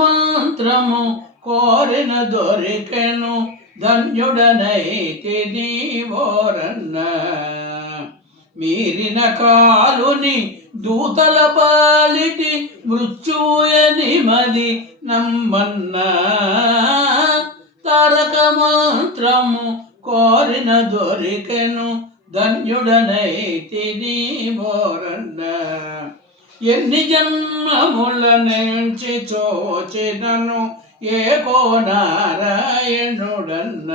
మంత్రము కోరిన దొరికెను ధన్యుడనైతి దీవోరన్న మీరిన కాలుని దూతల పాలిటి మృత్యుయని మది నమ్మన్న. తారక మంత్రము కోరిన దొరికెను ధన్యుడనైతి నీవోరన్న ఎన్ని జన్మముల నుంచి చోచినను ఏ నారాయణుడన్న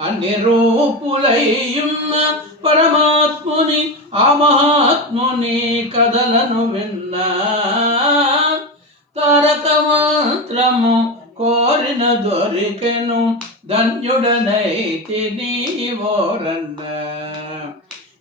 అన్ని రూపులయ్యున్న పరమాత్ముని ఆ మహాత్ముని కథలను విన్నా తారక మంత్రము కోరిన దొరికెను ధన్యుడనైతి నీవోరన్న.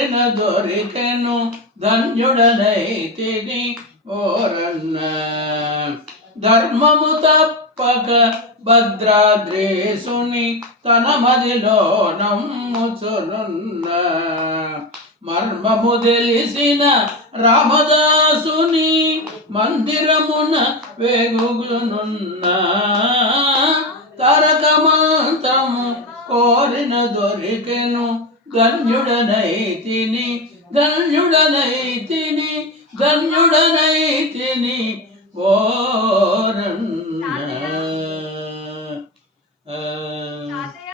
కోరిన దొరికెను ధన్యుడనైతిని ఓరన్న. ధర్మము తప్పక భద్రాద్రేసుని తన మదిలో నమ్ముచునున్న. మర్మము తెలిసిన రామదాసుని మందిరమున వేగునున్న తరకమంతము కోరిన దొరికెను గన్యుడనైతిని గన్యుడనైతిని గన్యుడనైతిని ఓ